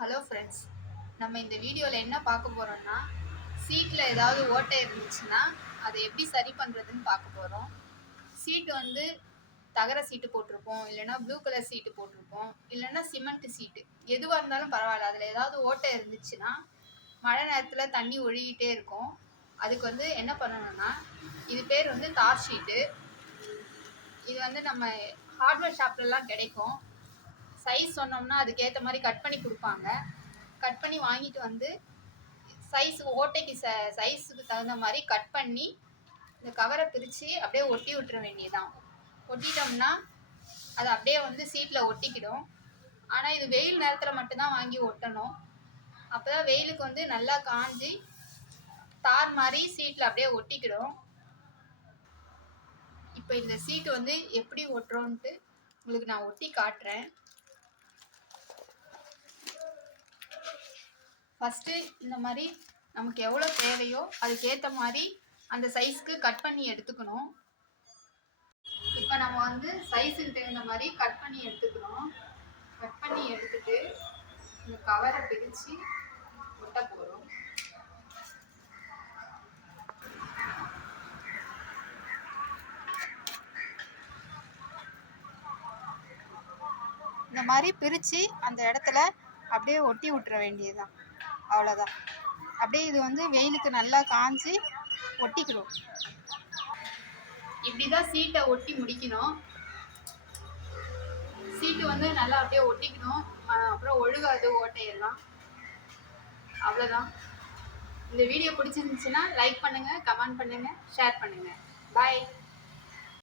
Hello friends நம்ம இந்த வீடியோவில் என்ன பார்க்க போகிறோம்னா சீட்டில் ஏதாவது ஓட்டை இருந்துச்சுன்னா அதை எப்படி சரி பண்ணுறதுன்னு பார்க்க போகிறோம் சீட்டு வந்து தகர சீட்டு போட்டிருப்போம் இல்லைன்னா ப்ளூ கலர் சீட்டு போட்டிருப்போம் இல்லைன்னா சிமெண்ட் சீட்டு. எதுவாக இருந்தாலும் பரவாயில்ல. அதில் ஏதாவது ஓட்டை இருந்துச்சுன்னா மழை நேரத்தில் தண்ணி ஒழுகிட்டே இருக்கும். அதுக்கு வந்து என்ன பண்ணணும்னா இது பேர் வந்து தார் ஷீட்டு இது வந்து நம்ம ஹார்ட்வேர் ஷாப்லலாம் கிடைக்கும். சைஸ் சொன்னோம்னா அதுக்கேற்ற மாதிரி கட் பண்ணி கொடுப்பாங்க. கட் பண்ணி வாங்கிட்டு வந்து சைஸ் ஓட்டைக்கு ச சைஸுக்கு தகுந்த மாதிரி கட் பண்ணி இந்த கவரை பிரித்து அப்படியே ஒட்டி விட்டுற வேண்டியதுதான். ஒட்டிட்டோம்னா அது அப்படியே வந்து சீட்டில் ஒட்டிக்கிடும். ஆனால் இது வெயில் நேரத்தில் மட்டும்தான் வாங்கி ஒட்டணும். அப்போ தான் வெயிலுக்கு வந்து நல்லா காஞ்சி தார் மாதிரி சீட்டில் அப்படியே ஒட்டிக்கிடும். இப்போ இந்த சீட்டு வந்து எப்படி ஒட்டுறோன்ட்டு உங்களுக்கு நான் ஒட்டி காட்டுறேன். ஃபஸ்ட்டு இந்த மாதிரி நமக்கு எவ்வளோ தேவையோ அதுக்கேற்ற மாதிரி அந்த சைஸ்க்கு கட் பண்ணி எடுத்துக்கணும். இப்போ நம்ம வந்து சைஸுக்கு தகுந்த மாதிரி கட் பண்ணி எடுத்துக்கணும். கட் பண்ணி எடுத்துட்டு இந்த கவரை பிரித்து ஒட்ட போகிறோம் இந்த மாதிரி பிரித்து அந்த இடத்துல அப்படியே ஒட்டி விட்டுற வேண்டியதுதான். அவ்வளோதான் அப்படியே இது வந்து வெயிலுக்கு நல்லா காஞ்சி ஒட்டிக்கிடும். இப்படி தான் சீட்டை ஒட்டி முடிக்கணும். சீட்டு வந்து நல்லா அப்படியே ஒட்டிக்கணும். அப்புறம் ஒழுகாது ஓட்டையெல்லாம். அவ்வளோதான் இந்த வீடியோ பிடிச்சிருந்துச்சுன்னா லைக் பண்ணுங்கள் கமெண்ட் பண்ணுங்கள் ஷேர் பண்ணுங்கள் பாய்